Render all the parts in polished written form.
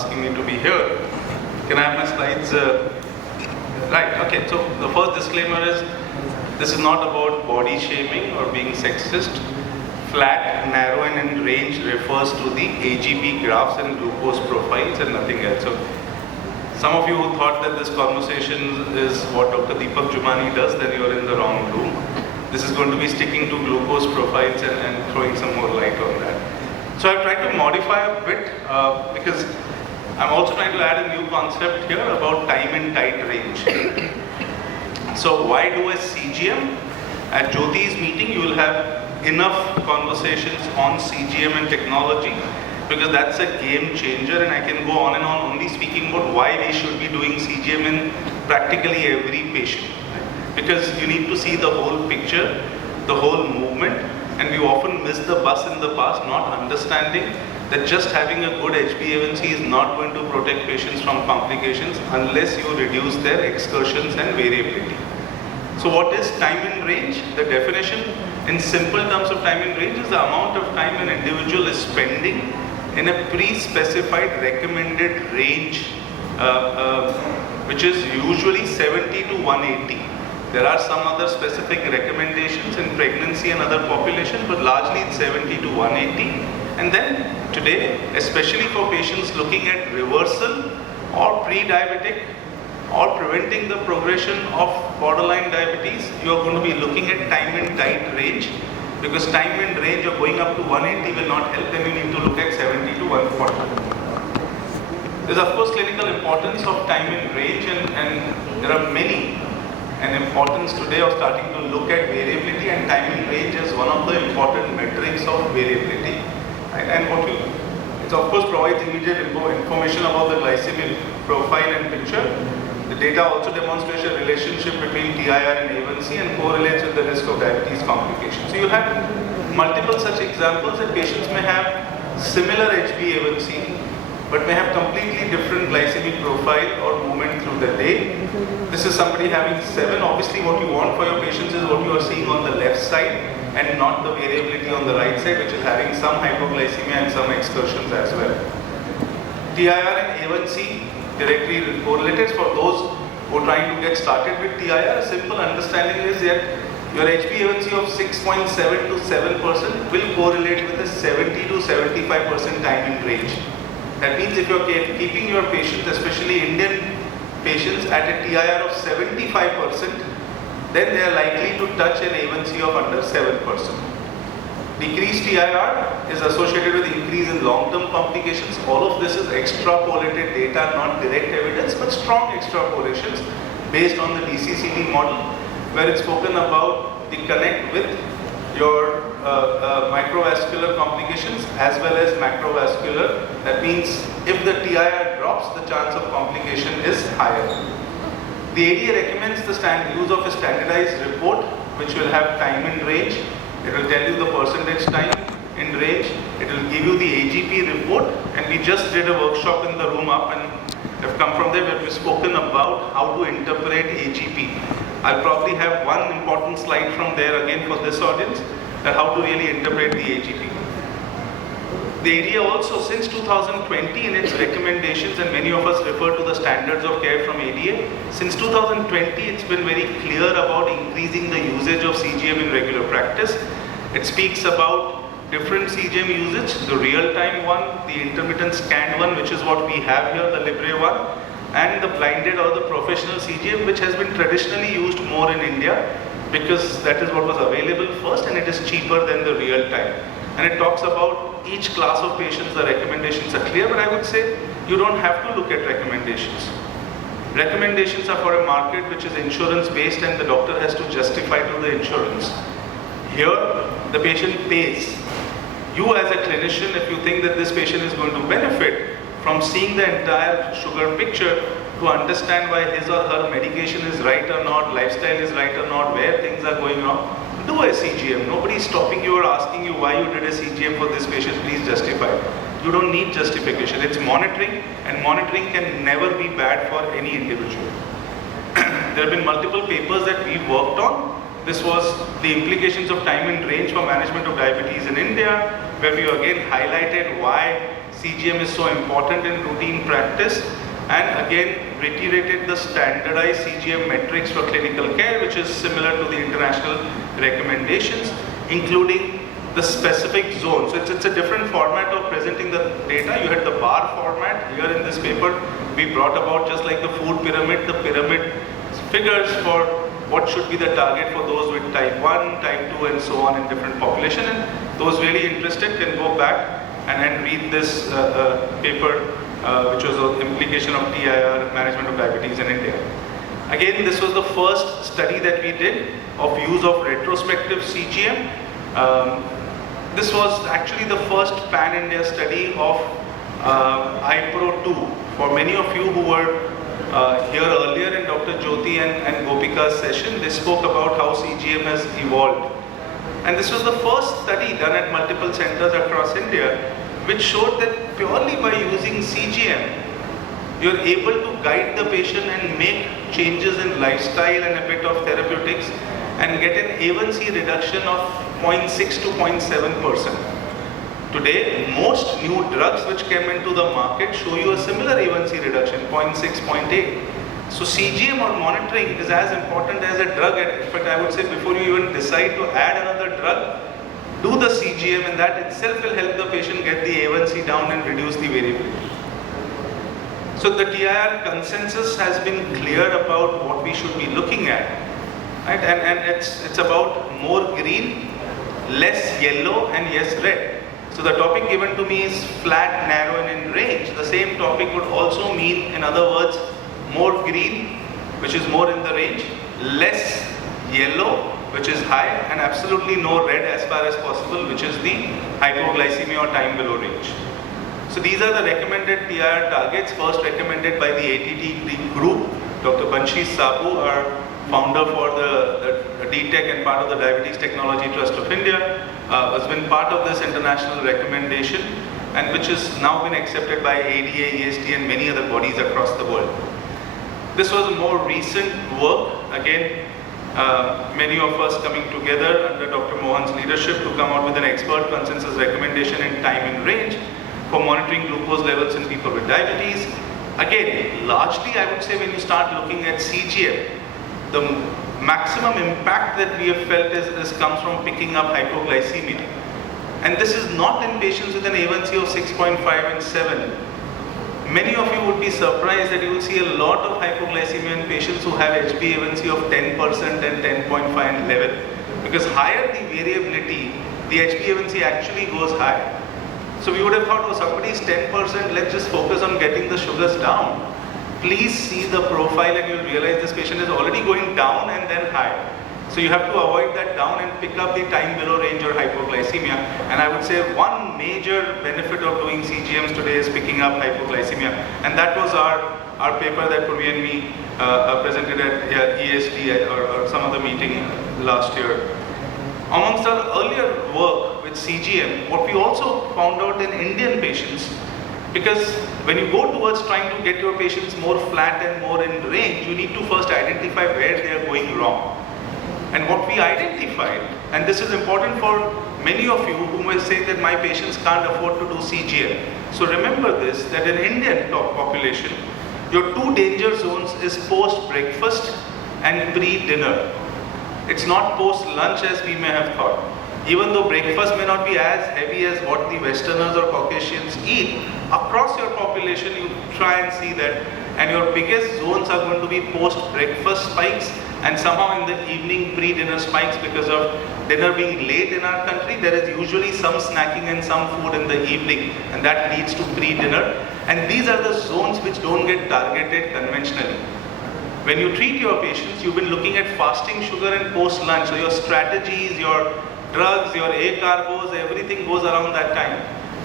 asking me to be here. Can I have my slides? Right, okay, so the first disclaimer is, this is not about body shaming or being sexist. Flat, narrow and in range refers to the AGP graphs and glucose profiles and nothing else. So some of you who thought that this conversation is what Dr. Deepak Jumani does, then you're in the wrong room. This is going to be sticking to glucose profiles and throwing some more light on that. So I've tried to modify a bit because I'm also trying to add a new concept here about time and tight range. So why do a CGM? At Jyoti's meeting, you will have enough conversations on CGM and technology, because that's a game changer, and I can go on and on only speaking about why we should be doing CGM in practically every patient. Because you need to see the whole picture, the whole movement, and we often miss the bus in the past, not understanding that just having a good HbA1c is not going to protect patients from complications unless you reduce their excursions and variability. So what is time in range? The definition in simple terms of time in range is the amount of time an individual is spending in a pre-specified recommended range, which is usually 70 to 180. There are some other specific recommendations in pregnancy and other populations, but largely it's 70 to 180. And then today, especially for patients looking at reversal or pre-diabetic or preventing the progression of borderline diabetes, you are going to be looking at time and tight range, because time and range of going up to 180 will not help. Then you need to look at 70 to 140. There's of course clinical importance of time and range, and there are many. And importance today of starting to look at variability, and time and range is one of the important metrics of variability. And what it of course provides immediate information about the glycemic profile and picture. The data also demonstrates a relationship between TIR and A1C and correlates with the risk of diabetes complications. So you have multiple such examples that patients may have similar HbA1c, but may have completely different glycemic profile or movement through the day. This is somebody having 7. Obviously what you want for your patients is what you are seeing on the left side and not the variability on the right side, which is having some hypoglycemia and some excursions as well. TIR and A1C directly correlated. For those who are trying to get started with TIR, a simple understanding is that your HbA1c of 6.7 to 7% will correlate with a 70 to 75% time in range. That means if you're keeping your patients, especially Indian patients, at a TIR of 75%, then they are likely to touch an A1C of under 7%. Decreased TIR is associated with increase in long-term complications. All of this is extrapolated data, not direct evidence, but strong extrapolations based on the DCCT model, where it's spoken about the connect with your microvascular complications as well as macrovascular. That means if the TIR drops, the chance of complication is higher. The ADA recommends the use of a standardized report which will have time in range. It will tell you the percentage time in range. It will give you the AGP report, and we just did a workshop in the room up and have come from there where we've spoken about how to interpret AGP. I'll probably have one important slide from there again for this audience, that how to really interpret the AGP. The ADA also, since 2020 in its recommendations, and many of us refer to the standards of care from ADA, since 2020 it's been very clear about increasing the usage of CGM in regular practice. It speaks about different CGM usage, the real-time one, the intermittent scanned one, which is what we have here, the Libre one, and the blinded or the professional CGM, which has been traditionally used more in India because that is what was available first and it is cheaper than the real-time. And it talks about each class of patients, the recommendations are clear, but I would say you don't have to look at recommendations. Recommendations are for a market which is insurance-based and the doctor has to justify to the insurance. Here, the patient pays. You as a clinician, if you think that this patient is going to benefit from seeing the entire sugar picture to understand why his or her medication is right or not, lifestyle is right or not, where things are going wrong, do a CGM. Nobody is stopping you or asking you why you did a CGM for this patient, please justify. You don't need justification. It's monitoring, and monitoring can never be bad for any individual. There have been multiple papers that we worked on. This was the implications of time and range for management of diabetes in India, where we again highlighted why CGM is so important in routine practice, and again reiterated the standardized CGM metrics for clinical care, which is similar to the international recommendations, including the specific zone. So it's a different format of presenting the data. You had the bar format. Here in this paper, we brought about, just like the food pyramid, the pyramid figures for what should be the target for those with type 1, type 2 and so on in different population. And those really interested can go back and read this paper, which was an implication of TIR, management of diabetes in India. Again, this was the first study that we did of use of retrospective CGM. This was actually the first pan-India study of iPro 2. For many of you who were here earlier in Dr. Jyoti and Gopika's session, they spoke about how CGM has evolved. And this was the first study done at multiple centers across India, which showed that purely by using CGM, you're able to guide the patient and make changes in lifestyle and a bit of therapeutics and get an A1C reduction of 0.6 to 0.7%. Today, most new drugs which came into the market show you a similar A1C reduction, 0.6, 0.8. So CGM or monitoring is as important as a drug. In fact, I would say before you even decide to add another drug, do the CGM, and that itself will help the patient get the A1C down and reduce the variability. So the TIR consensus has been clear about what we should be looking at, right? And it's about more green, less yellow, and yes red. So the topic given to me is flat, narrow, and in range. The same topic would also mean, in other words, more green, which is more in the range, less yellow, which is high, and absolutely no red as far as possible, which is the hypoglycemia or time below range. So these are the recommended TIR targets, first recommended by the ATT group. Dr. Banshi Sabu, our founder for the DTech and part of the Diabetes Technology Trust of India, has been part of this international recommendation, and which has now been accepted by ADA, EST, and many other bodies across the world. This was a more recent work, again, many of us coming together under Dr. Mohan's leadership to come out with an expert consensus recommendation in time and range for monitoring glucose levels in people with diabetes. Again, largely I would say when you start looking at CGM, the maximum impact that we have felt is comes from picking up hypoglycemia. And this is not in patients with an A1C of 6.5 and 7. Many of you would be surprised that you will see a lot of hypoglycemia in patients who have HbA1c of 10% and 10.5 and 11. Because higher the variability, the HbA1c actually goes high. So we would have thought, oh, somebody is 10%, let's just focus on getting the sugars down. Please see the profile and you'll realize this patient is already going down and then high. So you have to avoid that down and pick up the time below range or hypoglycemia. And I would say one major benefit of doing CGMs today is picking up hypoglycemia. And that was our paper that Purvi and me presented at EST or some other meeting last year. Amongst our earlier work with CGM, what we also found out in Indian patients, because when you go towards trying to get your patients more flat and more in range, you need to first identify where they are going wrong. And what we identified, and this is important for many of you who may say that my patients can't afford to do CGM. So remember this, that in Indian population, your two danger zones is post-breakfast and pre-dinner. It's not post-lunch as we may have thought. Even though breakfast may not be as heavy as what the Westerners or Caucasians eat, across your population you try and see that, and your biggest zones are going to be post-breakfast spikes and somehow in the evening pre-dinner spikes. Because of dinner being late in our country, there is usually some snacking and some food in the evening, and that leads to pre-dinner. And these are the zones which don't get targeted conventionally. When you treat your patients, you've been looking at fasting sugar and post-lunch, so your strategies, your drugs, your A-cargos, everything goes around that time.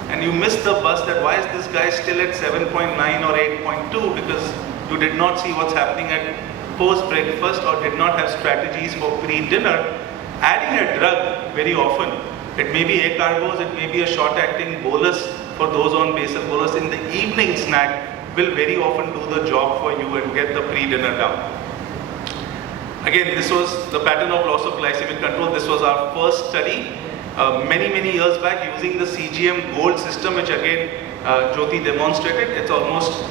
And you miss the bus that why is this guy still at 7.9 or 8.2, because you did not see what's happening at post-breakfast or did not have strategies for pre-dinner. Adding a drug very often, it may be A-cargos, it may be a short-acting bolus for those on basal bolus in the evening snack, will very often do the job for you and get the pre-dinner down. Again, this was the pattern of loss of glycemic control. This was our first study many years back using the CGM Gold system, which again Jyoti demonstrated. It's almost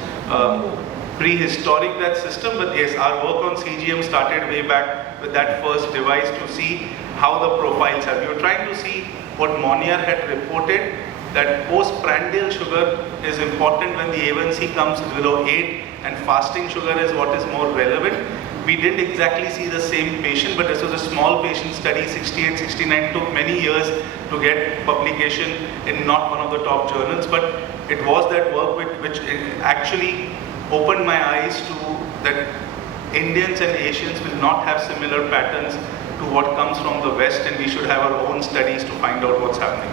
prehistoric, that system, but yes, our work on CGM started way back with that first device to see how the profiles are. We were trying to see what Monnier had reported, that postprandial sugar is important when the A1C comes below 8 and fasting sugar is what is more relevant. We didn't exactly see the same patient, but this was a small patient study, 68, 69, took many years to get publication in not one of the top journals, but it was that work which actually opened my eyes to that Indians and Asians will not have similar patterns to what comes from the West, and we should have our own studies to find out what's happening.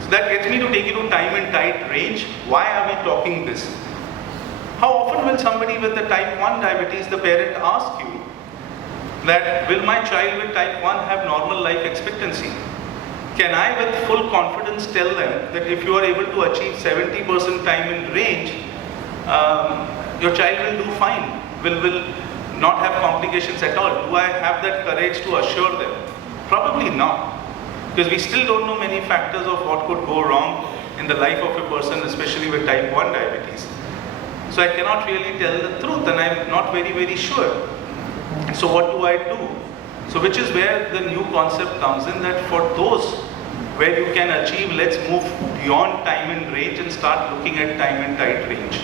So that gets me to take you to time and tide range. Why are we talking this? How often will somebody with the type 1 diabetes, the parent, ask you that, will my child with type 1 have normal life expectancy? Can I with full confidence tell them that if you are able to achieve 70% time in range, your child will do fine, will not have complications at all? Do I have that courage to assure them? Probably not, because we still don't know many factors of what could go wrong in the life of a person, especially with type 1 diabetes. So I cannot really tell the truth, and I'm not very, very sure. So what do I do? So which is where the new concept comes in, that for those where you can achieve, let's move beyond time and range and start looking at time and tide range.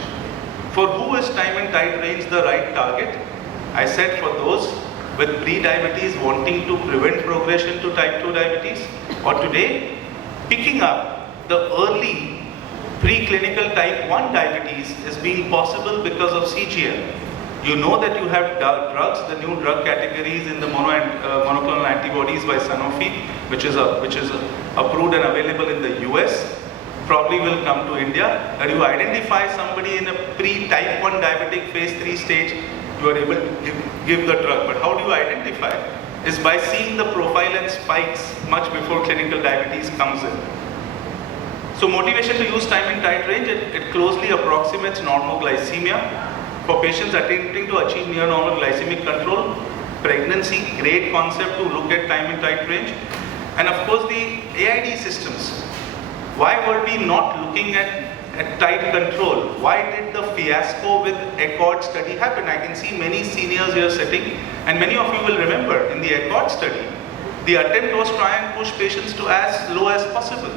For who is time and tide range the right target? I said for those with pre-diabetes wanting to prevent progression to type 2 diabetes, or today picking up the early preclinical type 1 diabetes is being possible because of CGM. You know that you have drugs, the new drug categories in the monoclonal antibodies by Sanofi, which is approved and available in the US, probably will come to India. And you identify somebody in a pre-type 1 diabetic phase 3 stage, you are able to give the drug. But how do you identify? Is by seeing the profile and spikes much before clinical diabetes comes in. So motivation to use time and tide range, it closely approximates normoglycemia. For patients attempting to achieve near normal glycemic control, pregnancy, great concept to look at time and tide range. And of course the AID systems. Why were we not looking at tide control? Why did the fiasco with ACCORD study happen? I can see many seniors here sitting, and many of you will remember in the ACCORD study, the attempt was try and push patients to as low as possible.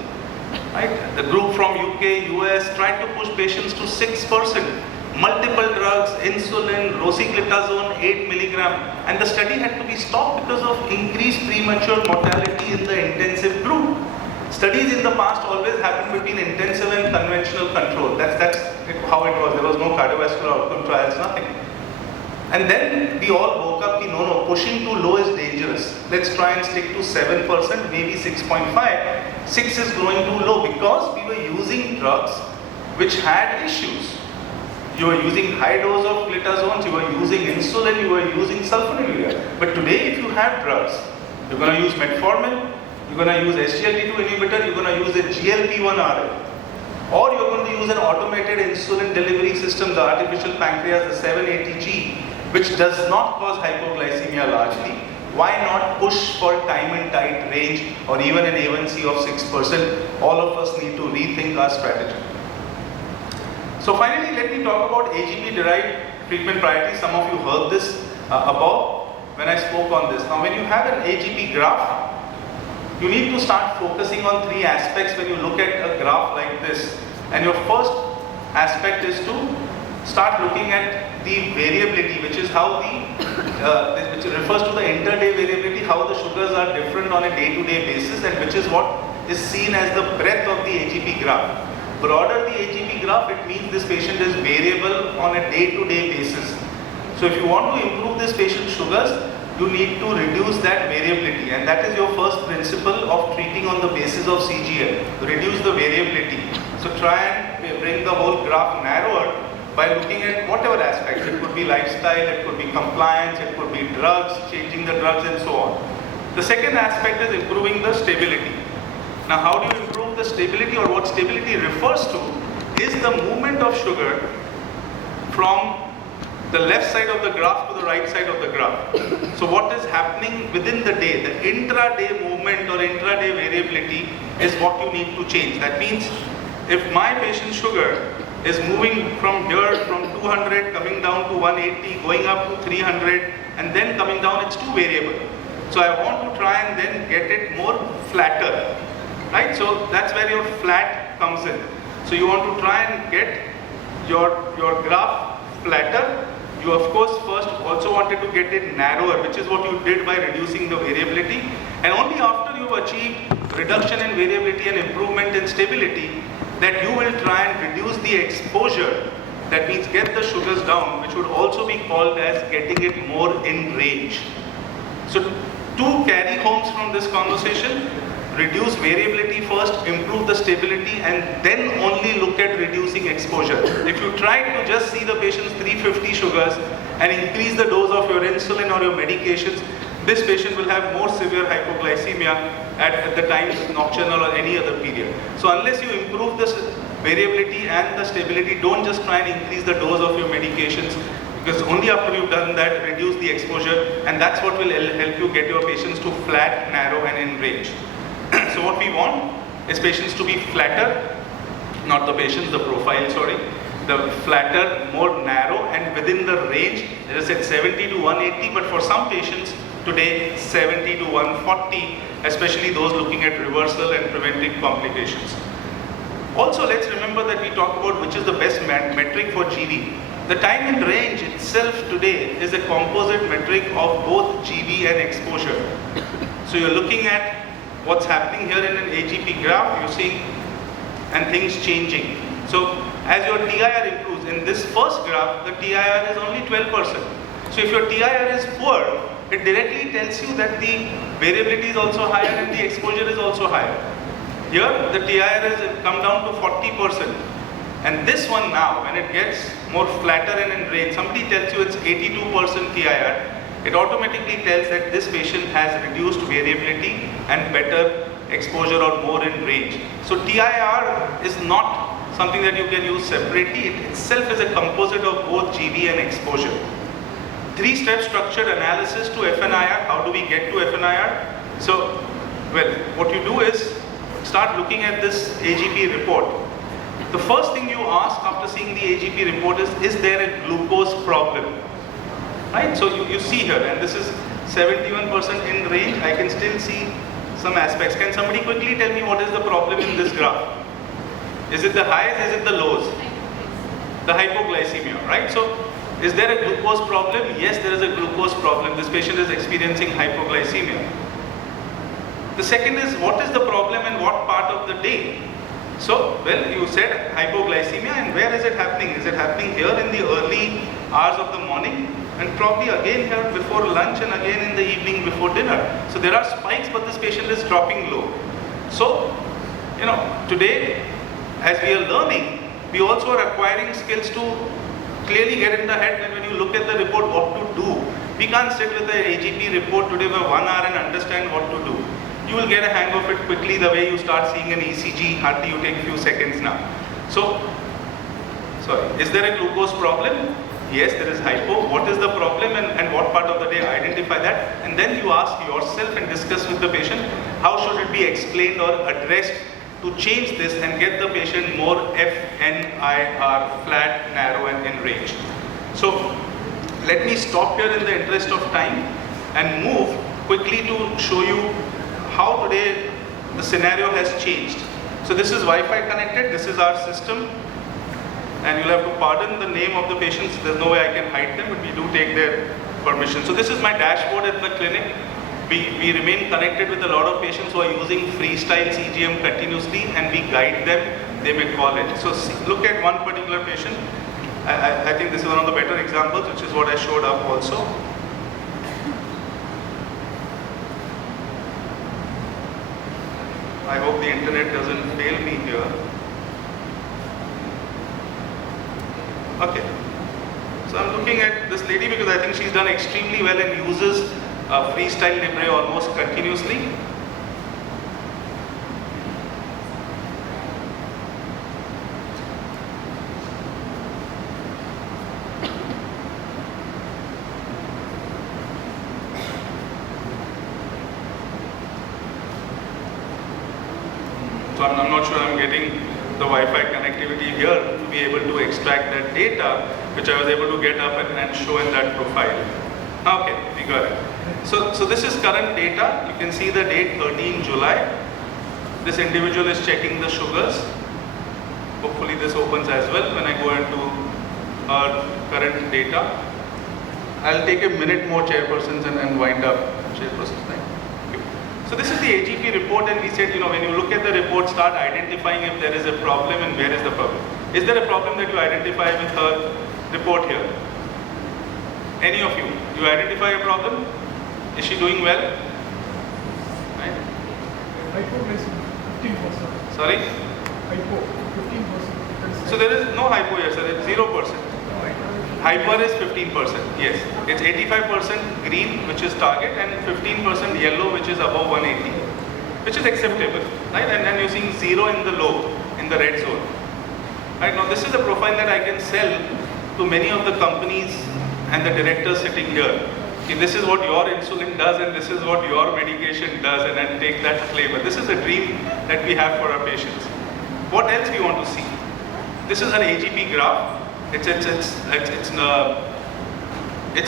Right? The group from UK, US tried to push patients to 6%. Multiple drugs, insulin, rosiglitazone, 8 milligram, and the study had to be stopped because of increased premature mortality in the intensive group. Studies in the past always happened between intensive and conventional control. That's how it was. There was no cardiovascular outcome trials, nothing. And then we all woke up, no, pushing too low is dangerous. Let's try and stick to 7%, maybe 6.5. 6 is going too low because we were using drugs which had issues. You were using high dose of glitazones, you were using insulin, you were using sulfonylurea. But today if you have drugs, you're going to use metformin, you're going to use SGLT2 inhibitor, you're going to use a GLP-1 RA. Or you're going to use an automated insulin delivery system, the artificial pancreas, the 780G, which does not cause hypoglycemia largely. Why not push for time and tide range or even an A1C of 6%? All of us need to rethink our strategy. So finally, let me talk about AGP-derived treatment priorities. Some of you heard this above when I spoke on this. Now, when you have an AGP graph, you need to start focusing on 3 aspects when you look at a graph like this. And your first aspect is to start looking at the variability, which is how which refers to the inter-day variability, how the sugars are different on a day-to-day basis, and which is what is seen as the breadth of the AGP graph. Broader the AGP graph, it means this patient is variable on a day-to-day basis. So if you want to improve this patient's sugars, you need to reduce that variability, and that is your first principle of treating on the basis of CGM, reduce the variability. So try and bring the whole graph narrower by looking at whatever aspects. It could be lifestyle, it could be compliance, it could be drugs, changing the drugs and so on. The second aspect is improving the stability. Now how do you improve the stability, or what stability refers to is the movement of sugar from the left side of the graph to the right side of the graph. So what is happening within the day, the intraday movement or intraday variability is what you need to change. That means if my patient's sugar is moving from here, from 200, coming down to 180, going up to 300, and then coming down, it's too variable. So I want to try and then get it more flatter, right? So that's where your flat comes in. So you want to try and get your graph flatter. You of course first also wanted to get it narrower, which is what you did by reducing the variability. And only after you've achieved reduction in variability and improvement in stability, that you will try and reduce the exposure. That means get the sugars down, which would also be called as getting it more in range. So two carry homes from this conversation: reduce variability first, improve the stability, and then only look at reducing exposure. If you try to just see the patient's 350 sugars and increase the dose of your insulin or your medications, this patient will have more severe hypoglycemia at the times nocturnal or any other period. So unless you improve this variability and the stability, don't just try and increase the dose of your medications, because only after you've done that, reduce the exposure, and that's what will help you get your patients to flat, narrow, and in range. So what we want is patients to be flatter, not the patients, the profile, sorry. The flatter, more narrow, and within the range. As I said, 70 to 180, but for some patients today, 70 to 140, especially those looking at reversal and preventing complications. Also, let's remember that we talked about which is the best metric for GV. The time in range itself today is a composite metric of both GV and exposure. So you're looking at what's happening here in an AGP graph, you're seeing, and things changing. So as your TIR improves, in this first graph, the TIR is only 12%. So if your TIR is poor, it directly tells you that the variability is also higher and the exposure is also higher. Here, the TIR has come down to 40%. And this one now, when it gets more flatter and in range, somebody tells you it's 82% TIR, it automatically tells that this patient has reduced variability and better exposure or more in range. So TIR is not something that you can use separately. It itself is a composite of both GV and exposure. Three-step structured analysis to FNIR. How do we get to FNIR? So, well, what you do is start looking at this AGP report. The first thing you ask after seeing the AGP report is there a glucose problem? Right? So you see here, and this is 71% in range. I can still see some aspects. Can somebody quickly tell me what is the problem in this graph? Is it the highs? Is it the lows? The hypoglycemia, right? So is there a glucose problem? Yes, there is a glucose problem. This patient is experiencing hypoglycemia. The second is, what is the problem and what part of the day? So, well, you said hypoglycemia, and where is it happening? Is it happening here in the early hours of the morning? And probably again here before lunch and again in the evening before dinner. So there are spikes, but this patient is dropping low. So, today, as we are learning, we also are acquiring skills to clearly get in the head that when you look at the report, what to do. We can't sit with the AGP report today for 1 hour and understand what to do. You will get a hang of it quickly the way you start seeing an ECG, hardly you take few seconds now. So, sorry, is there a glucose problem? Yes, there is hypo. What is the problem and what part of the day? Identify that, and then you ask yourself and discuss with the patient, how should it be explained or addressed to change this and get the patient more FNIR, flat, narrow, and in range. So let me stop here in the interest of time and move quickly to show you how today the scenario has changed. So this is Wi-Fi connected, this is our system, and you'll have to pardon the name of the patients. There's no way I can hide them, but we do take their permission. So this is my dashboard at the clinic. We remain connected with a lot of patients who are using freestyle CGM continuously, and we guide them. They may call it. So look at one particular patient. I think this is one of the better examples, which is what I showed up also. I hope the internet doesn't fail me here. Okay. So I'm looking at this lady because I think she's done extremely well and uses freestyle Libre almost continuously. So I'm not sure I'm getting the Wi-Fi connectivity here to be able to extract that data, which I was able to get up and show in that profile. Okay, we got it. So this is current data. You can see the date 13 July. This individual is checking the sugars. Hopefully this opens as well when I go into our current data. I'll take a minute more, chairpersons, and wind up. Chairpersons, thank you. So this is the AGP report, and we said, when you look at the report, start identifying if there is a problem and where is the problem. Is there a problem that you identify with her report here? Any of you? You identify a problem? Is she doing well? Right? Hypo is 15%. Sorry? Hypo, 15%. So there is no hypo here, sir. It's 0%. Hyper is 15%. Yes. It's 85% green, which is target, and 15% yellow, which is above 180, which is acceptable. Right? And then you're seeing 0 in the low, in the red zone. Right? Now this is a profile that I can sell to many of the companies and the directors sitting here. This is what your insulin does, and this is what your medication does, and then take that flavor. This is a dream that we have for our patients. What else we want to see? This is an AGP graph. It's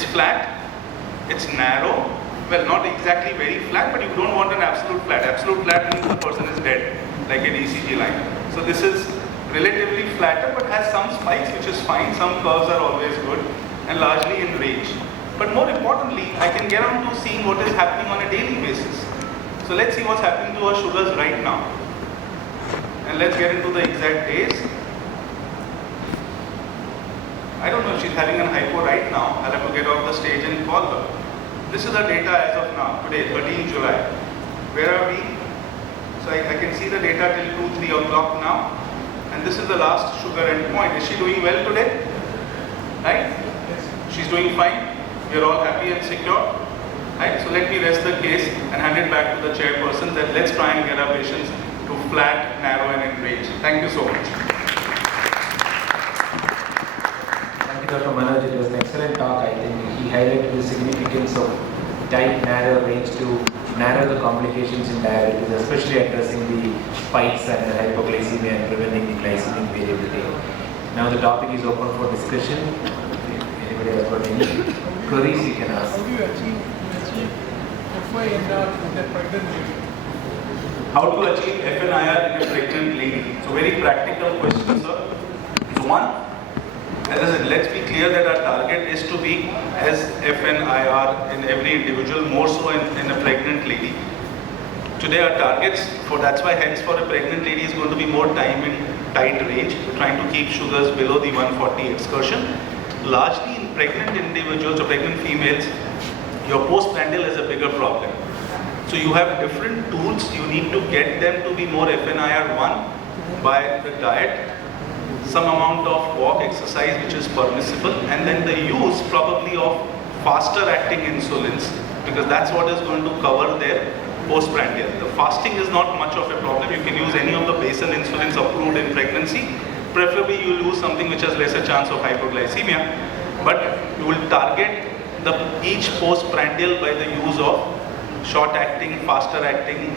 flat. It's narrow. Well, not exactly very flat, but you don't want an absolute flat. Absolute flat means the person is dead, like an ECG line. So this is relatively flatter, but has some spikes, which is fine. Some curves are always good, and largely in range. But more importantly, I can get on to seeing what is happening on a daily basis. So let's see what's happening to our sugars right now. And let's get into the exact days. I don't know if she's having an hypo right now. I'll have to get off the stage and call her. This is the data as of now, today, 13 July. Where are we? So I can see the data till 2, 3 o'clock now. And this is the last sugar endpoint. Is she doing well today? Right? She's doing fine. We're all happy and secure. Right? So let me rest the case and hand it back to the chairperson that let's try and get our patients to flat, narrow, and in range. Thank you so much. Thank you, Dr. Manoj. It was an excellent talk. I think he highlighted the significance of tight, narrow range to narrow the complications in diabetes, especially addressing the spikes and the hypoglycemia and preventing the glycemic variability. Now the topic is open for discussion. If anybody has got any queries, you can ask. How do you achieve FNIR with a pregnant lady? How to achieve FNIR in a pregnant lady? So very practical question, sir. So one, as I said, let's be clear that our target is to be as FNIR in every individual, more so in a pregnant lady. Today our targets, that's why hence for a pregnant lady is going to be more time in tight range. We're trying to keep sugars below the 140 excursion. Largely in pregnant individuals or pregnant females, your postprandial is a bigger problem. So you have different tools. You need to get them to be more FNIR1 by the diet, some amount of walk exercise which is permissible, and then the use probably of faster acting insulins, because that's what is going to cover their postprandial. The fasting is not much of a problem. You can use any of the basal insulins approved in pregnancy. Preferably you will use something which has lesser chance of hypoglycemia, but you will target each postprandial by the use of short-acting, faster-acting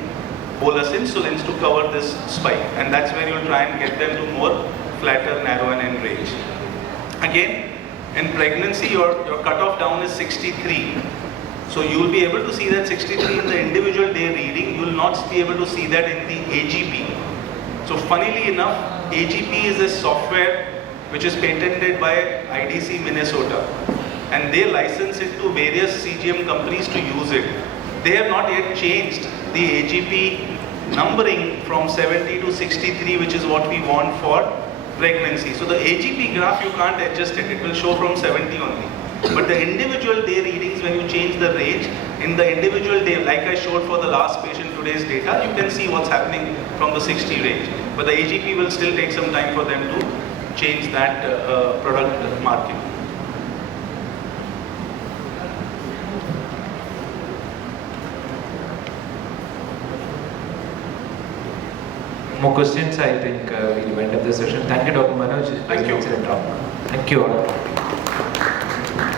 bolus insulins to cover this spike, and that's where you'll try and get them to more flatter, narrow, and in range. Again, in pregnancy, your cutoff down is 63. So you will be able to see that 63 in the individual day reading. You will not be able to see that in the AGP. So funnily enough, AGP is a software which is patented by IDC Minnesota, and they license it to various CGM companies to use it. They have not yet changed the AGP numbering from 70 to 63, which is what we want for pregnancy. So the AGP graph, you can't adjust it. It will show from 70 only. But the individual day readings, when you change the range, in the individual day, like I showed for the last patient today's data, you can see what's happening from the 60 range. But the AGP will still take some time for them to change that product marking. More questions? I think we'll end up the session. Thank you, Dr. Manoj. Thank you. Excellent talk. Thank you all.